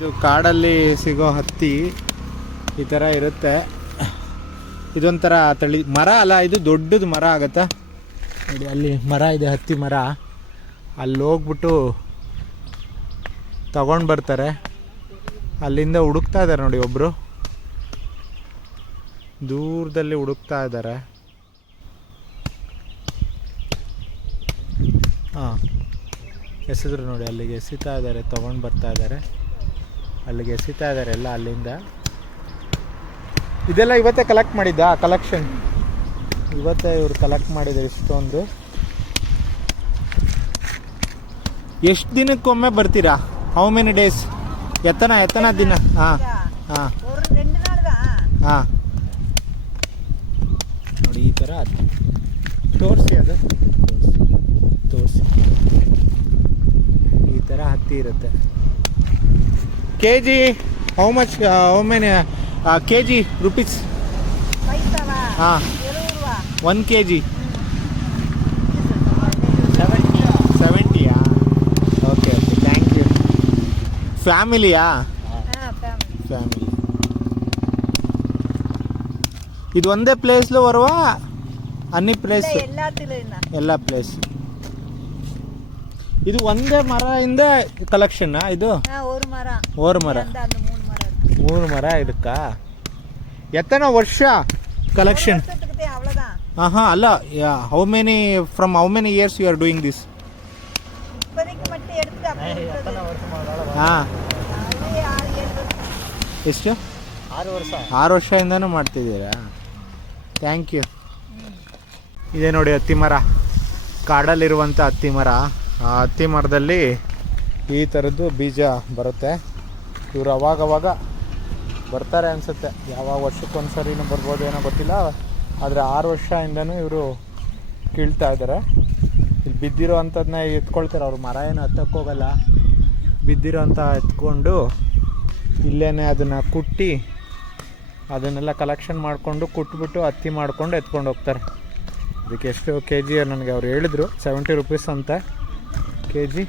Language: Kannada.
ಇದು ಕಾಡಲ್ಲಿ ಸಿಗೋ ಹತ್ತಿ ಈ ಥರ ಇರುತ್ತೆ. ಇದೊಂಥರ ತಳಿ ಮರ ಅಲ್ಲ, ಇದು ದೊಡ್ಡದು ಮರ ಆಗುತ್ತೆ? ನೋಡಿ, ಅಲ್ಲಿ ಮರ ಇದೆ, ಹತ್ತಿ ಮರ. ಅಲ್ಲಿ ಹೋಗ್ಬಿಟ್ಟು ತಗೊಂಡು ಬರ್ತಾರೆ. ಅಲ್ಲಿಂದ ಹುಡುಕ್ತಾ ಇದ್ದಾರೆ ನೋಡಿ ಒಬ್ಬರು ದೂರದಲ್ಲಿ ಹುಡುಕ್ತಾ ಇದ್ದಾರೆ ಹಾಂ, ಎಸೆದ್ರು ನೋಡಿ, ಅಲ್ಲಿಗೆ ಎಸಿತಾ ಇದ್ದಾರೆ ತೊಗೊಂಡು ಬರ್ತಾ ಇದ್ದಾರೆ ಅಲ್ಲಿಗೆ ಎಸಿತಾ ಇದ್ದಾರೆ ಎಲ್ಲ ಅಲ್ಲಿಂದ. ಇದೆಲ್ಲ ಇವತ್ತೇ ಕಲೆಕ್ಟ್ ಮಾಡಿದ್ದ? ಕಲೆಕ್ಷನ್ ಇವತ್ತೇ ಇವರು ಕಲೆಕ್ಟ್ ಮಾಡಿದ್ರು ಇಷ್ಟೊಂದು. ಎಷ್ಟು ದಿನಕ್ಕೊಮ್ಮೆ ಬರ್ತೀರಾ? ಹೌ ಮೆನಿ ಡೇಸ್ ಎತ್ತನ ಎತ್ತನ ದಿನ? ಹಾಂ ಹಾಂ. ಹಾಂ. ನೋಡಿ ಈ ಥರ ಅದು ತೋರಿಸಿ ಅದು. ತೋರಿಸಿ. ಈ ಥರ ಹತ್ತಿ ಇರುತ್ತೆ. K G how much how. Many K G rupees ಹಾಂ ಒನ್ ಕೆ ಜಿ ಸೆವೆಂಟಿಯಾ ಓಕೆ ಓಕೆ ಥ್ಯಾಂಕ್ ಯು ಫ್ಯಾಮಿಲಿಯಾ ಫ್ಯಾಮಿಲಿ ಇದು ಒಂದೇ ಪ್ಲೇಸ್ಲು ಬರುವ? ಅನ್ನಿ ಪ್ಲೇಸ್ ಎಲ್ಲ ಪ್ಲೇಸ್ ಇದು ಒಂದೇ ಮರ ಮರದಿಂದ ಕಲೆಕ್ಷನ್ ಇದು? ಓರ್ ಮರ. ಮರ. ಮೂರು ಮರ ಇದಕ್ಕ? ಎತ್ತನ ವರ್ಷ ಕಲೆಕ್ಷನ್ ಹಾಂ ಹಾಂ ಅಲ್ಲ how many from how many years you are doing this ಹಾಂ. ಎಷ್ಟು? ಆರು ವರ್ಷದಿಂದನೂ ಮಾಡ್ತಿದ್ದೀರಾ? ಥ್ಯಾಂಕ್ ಯು ಇದೆ ನೋಡಿ ಅತ್ತಿ ಮರ. ಕಾಡಲ್ಲಿರುವಂಥ ಹತ್ತಿ ಮರ. ಆ ಹತ್ತಿ ಮರದಲ್ಲಿ ಈ ಥರದ್ದು ಬೀಜ ಬರುತ್ತೆ. ಇವರು ಅವಾಗವಾಗ ಬರ್ತಾರೆ ಅನಿಸುತ್ತೆ. ಯಾವಾಗ ವರ್ಷಕ್ಕೊಂದ್ಸರಿನೂ ಬರ್ಬೋದು ಏನೋ ಗೊತ್ತಿಲ್ಲ. ಆದರೆ ಆರು ವರ್ಷದಿಂದನೂ ಇವರು ಕೀಳ್ತಾ ಇದ್ದಾರೆ ಇಲ್ಲಿ ಬಿದ್ದಿರೋ ಅಂಥದ್ದನ್ನ ಎತ್ಕೊಳ್ತಾರೆ. ಅವ್ರು ಮರ ಏನು ಹತ್ತಕ್ಕೋಗಲ್ಲ ಬಿದ್ದಿರೋ ಅಂತ ಎತ್ಕೊಂಡು ಇಲ್ಲೇ ಅದನ್ನು ಕುಟ್ಟಿ ಅದನ್ನೆಲ್ಲ ಕಲೆಕ್ಷನ್ ಮಾಡಿಕೊಂಡು ಕುಟ್ಬಿಟ್ಟು ಹತ್ತಿ ಮಾಡಿಕೊಂಡು ಎತ್ಕೊಂಡು ಹೋಗ್ತಾರೆ. ಅದಕ್ಕೆ ಎಷ್ಟು ಕೆ ಜಿ ನನಗೆ ಅವ್ರು ಹೇಳಿದ್ರು. ಸೆವೆಂಟಿ ರುಪೀಸ್ ಅಂತ. K G